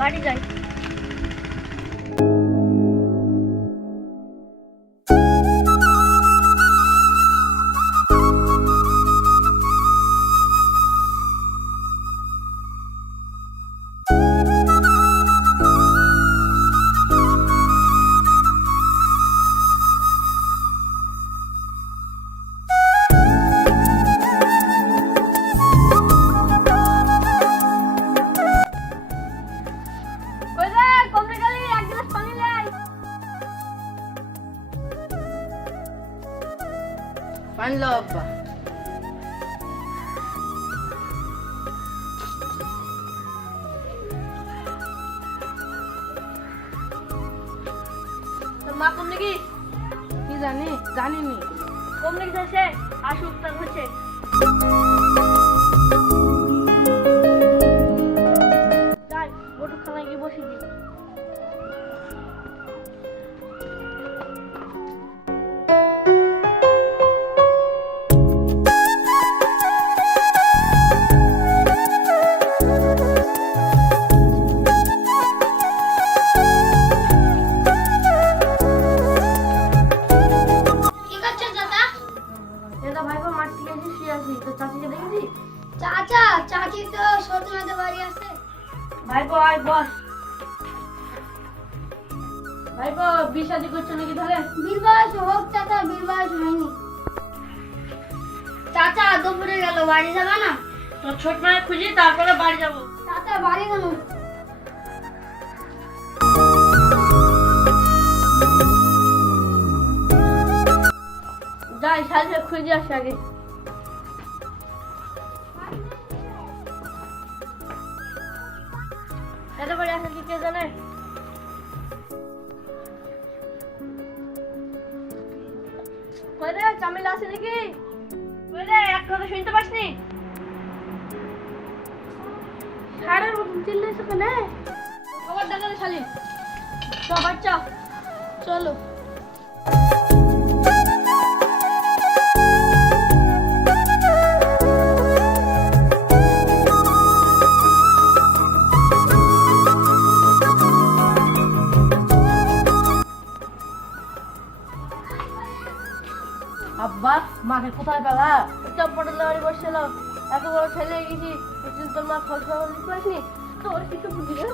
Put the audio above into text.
বাড়ি যাই। পানি লো আব্বা। তোর মা কম নাকি? কি জানিনি। কম নাকি যাচ্ছে? আসুক তার হচ্ছে। যাই বটুক খানায় গিয়ে বসে দিই। চাচা চাচি তো সজনাতে বাড়ি আছে। ভাইপো আয় বস। ভাইপো বিশাদি করছো নাকি তাহলে? বিল বয়স হোক চাচা, বিল বয়স হয়নি। চাচা দুপুরে গেল, বাড়ি যাবে না? তোর ছোট মায়ের খুঁজি তারপরে বাড়ি যাবো। চাচা বাড়ি গেল। যাই সাজে খুঁজে আসি আগে। এত বাড়ি আসে কি কে জানে? কই রে চামিলা আছে নাকি? কই রে এক কথা শুনতে পাসনি? সাড়ের মতন চিল্লাইছে কেন? খবর দেখা শালি। চ বাচ্চা চলো। আব্বা মাকে কোথায় পেলা? চপ্পটের বাড়ি বসছিল। এত বড় ছেলে গেছি, একদিন তোর মা খোঁজ খবর নিতে পারিসনি? তোর কিছু বুঝি না।